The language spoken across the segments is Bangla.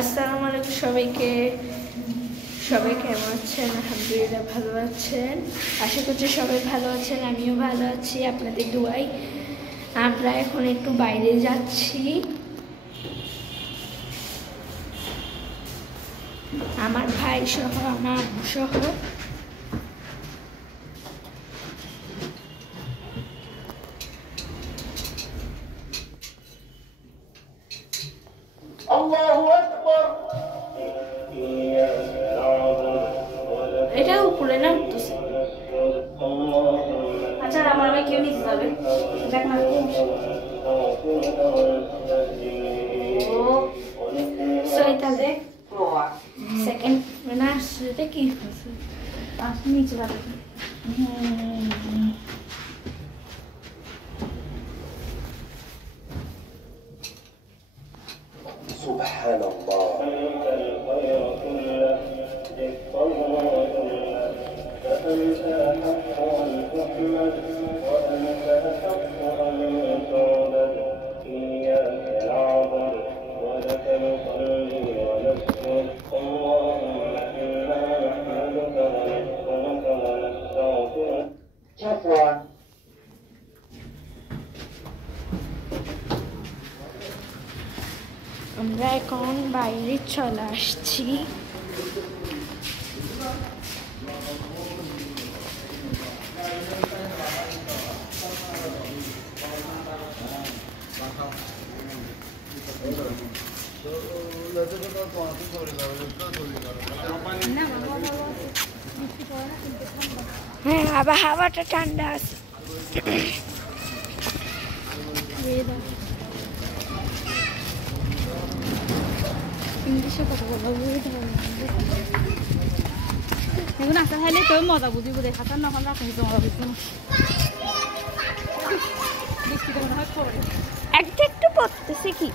আসসালামু আলাইকুম সবাইকে। সবাই কেমন আছেন? আলহামদুলিল্লাহ ভালো আছেন। আশা করছি সবাই ভালো আছেন, আমিও ভালো আছি আপনাদের দোয়ায়। আমরা এখন একটু বাইরে যাচ্ছি, আমার ভাই সহ আমার আম্মু সহ। এটা উপরে না উঠতেছে। আচ্ছা আমার ভাই কেউ নিতে যাবে দেখ না ও সইতালে সেকেন্ড না সেটা কি আছে আসলে নিচে যাবে। سبحان الله فأنت أحق أن تحمد وأنت أحق أن تعبد إياك نعبد ولك نصلي ونسجد اللهم إنا نحمدك ونشكرك ونستغفرك. عفوا আমরা এখন বাইরে চলে আসছি। হ্যাঁ আবার হাওয়াটা ঠান্ডা আছে। ইংলিশে কথা বলবো এখন আশা খাইলে তই মজা বুঝিব দে খাতার নখন রাখি মজা বুঝবো একটু একটু পড়তেছে কি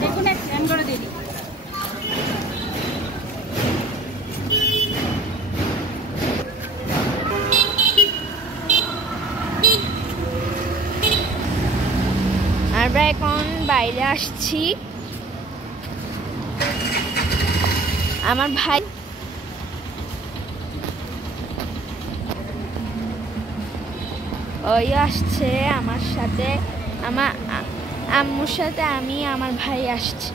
দেখুন এক ফ্যান করে দিই আমরা এখন বাইরে আসছি। আমার ভাই ওই আসছে আমার সাথে, আমার আম্মুর সাথে আমি আমার ভাই আসছি।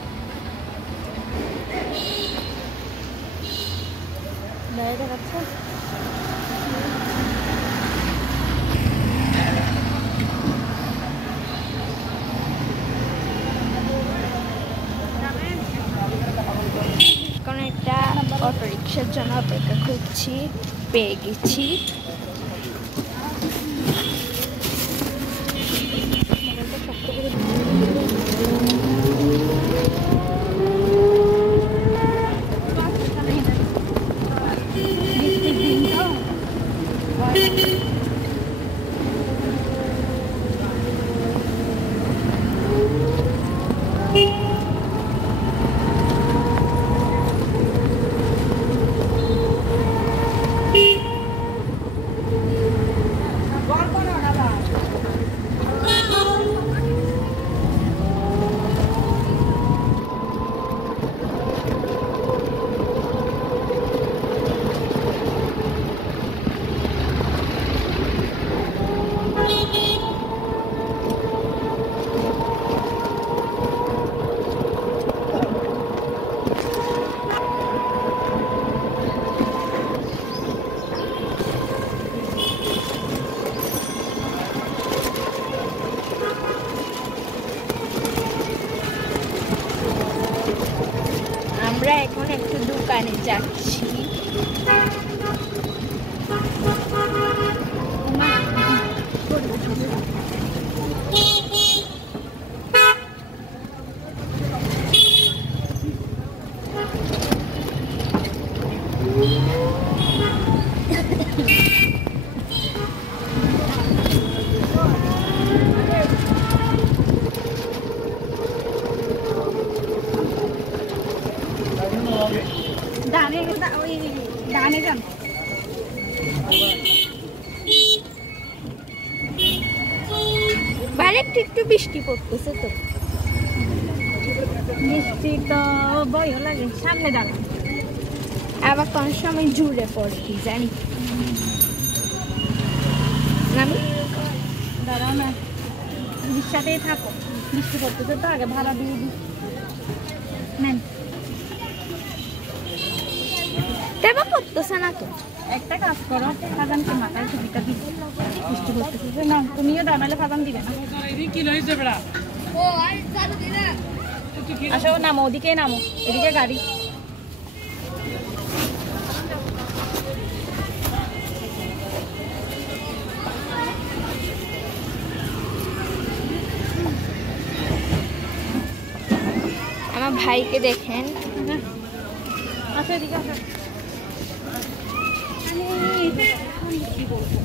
বাইরে দেখাচ্ছে এখন একটা অটো রিক্সার জন্য অপেক্ষা করছি, পেয়ে গেছি। একটু একটু বৃষ্টি পড়তেছে তো। মিষ্টি তো ভয় লাগে, সামনে দাঁড়া। আবার কোন সময় জুড়ে পড়ে কি জানি। আমি দাঁড়াও না, রিক্সাতেই থাকো। বৃষ্টি পড়তেছে তো, আগে ভাড়া দিয়ে দিই। নেন, তেমন পড়তেছে না তো। একটা কাজ করো, ফাজানকে মাথায় ছবিটা দিই। বৃষ্টি পড়তেছে না, তুমিও দাঁড়ালে ফাজান দিবে না। আসো, নামো, ওদিকে নামো, এদিকে গাড়ি। আমার ভাইকে দেখেন, আসো এদিকে আসো। কি বলবো,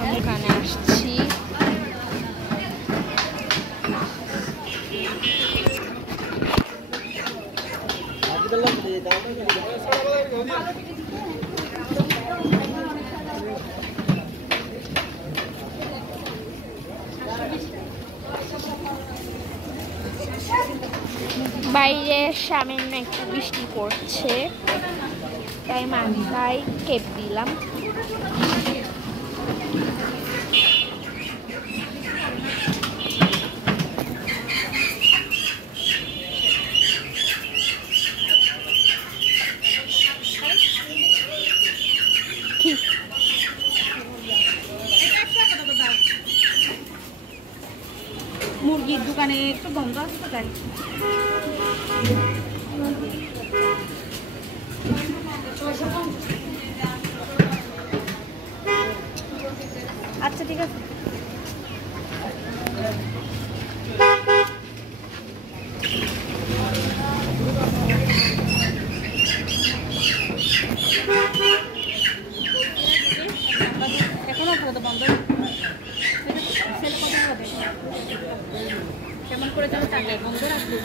আমি এখানে আসছি। বাইরে সামান্য একটু বৃষ্টি পড়ছে, তাই মাথায় কেপ দিলাম। কি মুরগির দোকানে একটু গন্ধ আছে তো, তাই। আচ্ছা ঠিক আছে। এখনো আপাতত বন্ধ। কেমন করে যেন টাকা বন্ধ রাখতে